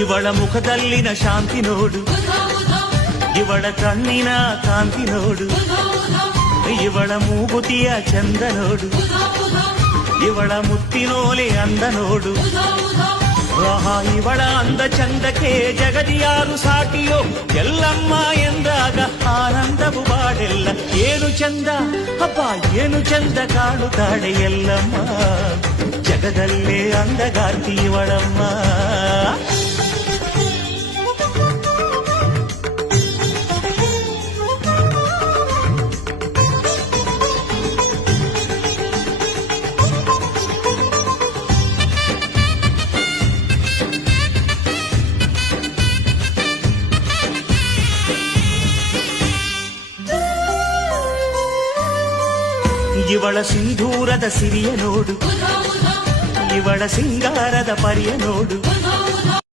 ಇವಳ ಮುಖದಲ್ಲಿನ ಶಾಂತಿ ನೋಡು, ಇವಳ ಕಣ್ಣಿನ ಕಾಂತಿ ನೋಡು, ಇವಳ ಮೂಗುತಿಯ ಚಂದ ನೋಡು, ಇವಳ ಮುತ್ತಿನೋಲೆ ಅಂದ ನೋಡು. ಆಹಾ, ಇವಳ ಅಂದ ಚಂದಕ್ಕೆ ಜಗದಿಯಾರು ಸಾಟಿಯೋ, ಎಲ್ಲಮ್ಮ ಎಂದಾಗ ಆನಂದವು ಬಾಡೆಲ್ಲ. ಏನು ಚಂದ ಅಪ್ಪ, ಏನು ಚಂದ ಕಾಣುತ್ತಾಳೆ ಎಲ್ಲಮ್ಮ, ಜಗದಲ್ಲೇ ಅಂದಗಾರ್ತಿ ಇವಳಮ್ಮ. ಇವಳ ಸಿಂಧೂರದ ಸಿರಿಯ ನೋಡು, ಇವಳ ಸಿಂಗಾರದ ಪರಿಯ ನೋಡು,